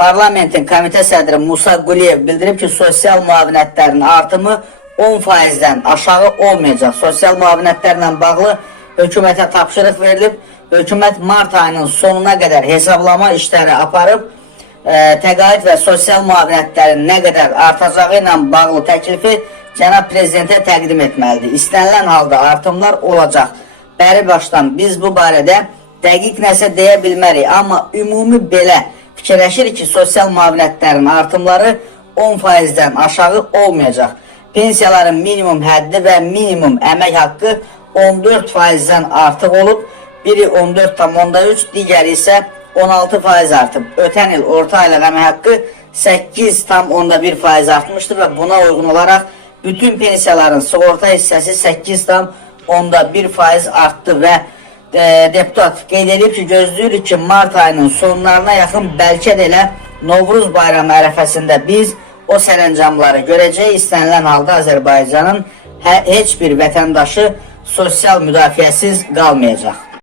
Parlamentin komitə sədri Musa Quliyev bildirib ki, sosial müavinətlərin artımı 10%-dən aşağı olmayacaq. Sosial müavinətlərlə bağlı hökumətə tapşırıq verilib. Hökumət mart ayının sonuna qədər hesablama işləri aparıb, təqaüd və sosial müavinətlərin nə qədər artacağı ilə bağlı təklifi Cənab Prezidentə təqdim etməlidir. İstənilən halda artımlar olacaq. Bəri başdan biz bu barədə dəqiq nəsə deyə bilmərik, amma ümumi belə fikirləşirik ki, sosial müavinətlərin artımları 10%-dən aşağı olmayacaq. Pensiyaların minimum həddi və minimum əmək haqqı 14%-dən artıq olub. Biri 14,3, digəri isə 16% artıb. Ötən il orta aylıq əmək haqqı 8,1% artmışdır və buna uyğun olaraq bütün pensiyaların sığorta hissəsi 8,1% artdı və deputat qeyd edib ki, gözləyirik ki, mart ayının sonlarına yaxın bəlkə də elə Novruz bayramı ərəfəsində biz o sərəncamları görəcək. İstənilən halda Azərbaycanın heç bir vətəndaşı sosial müdafiəsiz qalmayacaq.